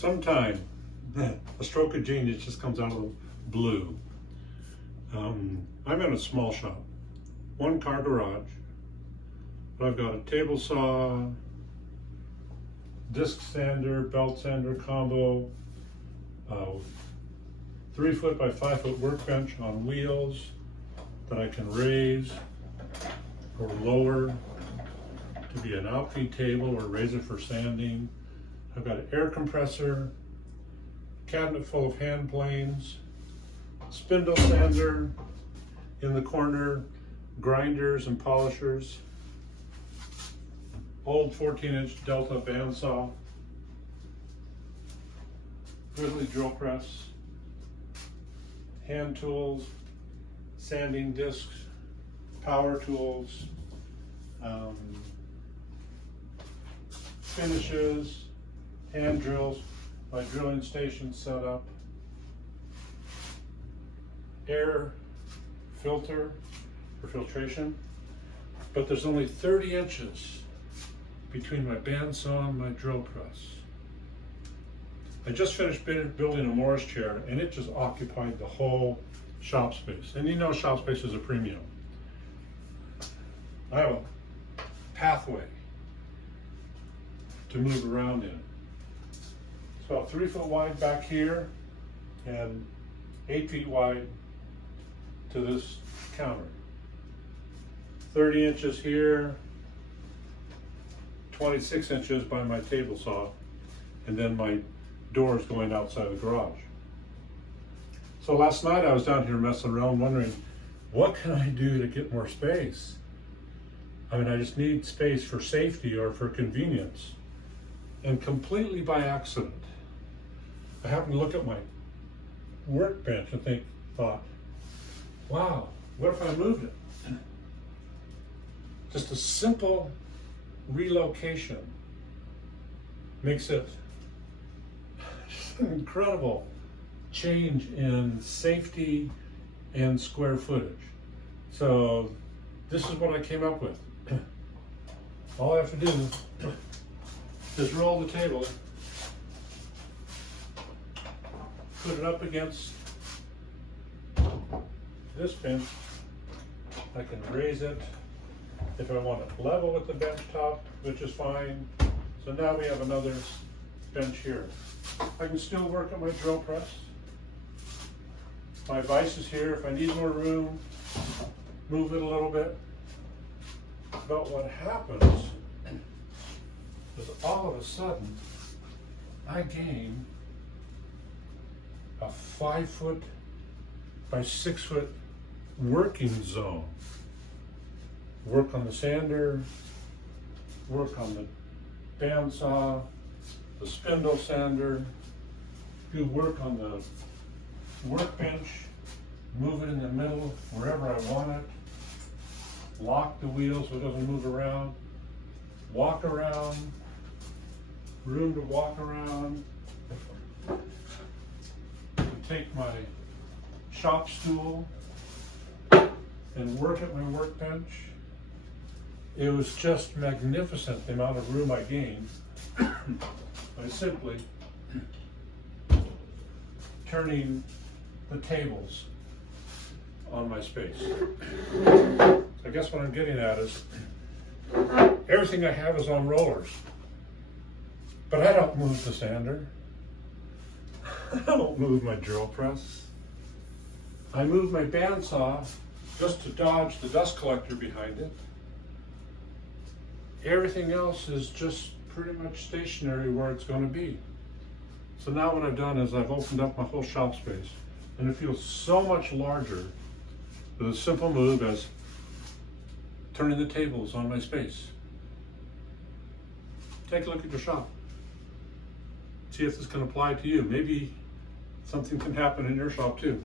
Sometime a stroke of genius just comes out of the blue. I'm in a small shop, 1-car garage, but I've got a table saw, disc sander, belt sander combo, 3-foot by 5-foot workbench on wheels that I can raise or lower to be an outfeed table or raise it for sanding. I've got an air compressor, cabinet full of hand planes, spindle sander in the corner, grinders and polishers, old 14-inch Delta bandsaw, Grizzly drill press, hand tools, sanding discs, power tools, finishes, hand drills, my drilling station set up, air filter for filtration, but there's only 30 inches between my bandsaw and my drill press. I just finished building a Morris chair and it just occupied the whole shop space. And you know shop space is a premium. I have a pathway to move around in. It's about 3 foot wide back here and 8 feet wide to this counter. 30 inches here, 26 inches by my table saw, and then my doors going outside the garage. So last night I was down here messing around wondering, what can I do to get more space? I mean, I just need space for safety or for convenience. And completely by accident, I happened to look at my workbench and thought, wow, what if I moved it? Just a simple relocation makes it just an incredible change in safety and square footage. So this is what I came up with. All I have to do is roll the table, put it up against this bench. I can raise it if I want it level with the bench top, which is fine. So now we have another bench here. I can still work on my drill press. My vise is here. If I need more room, move it a little bit. But what happens is all of a sudden, I gain a 5-foot by 6-foot working zone. Work on the sander, work on the bandsaw, the spindle sander, do work on the workbench, move it in the middle wherever I want it, lock the wheel so it doesn't move around, walk around, room to walk around, take my shop stool and work at my workbench. It was just magnificent, the amount of room I gained by simply turning the tables on my space. I guess what I'm getting at is everything I have is on rollers, but I don't move the sander. I don't move my drill press. I move my bandsaw just to dodge the dust collector behind it. Everything else is just pretty much stationary where it's going to be. So now what I've done is I've opened up my whole shop space, and it feels so much larger with a simple move as turning the tables on my space. Take a look at your shop. See if this can apply to you. Maybe something can happen in your shop too.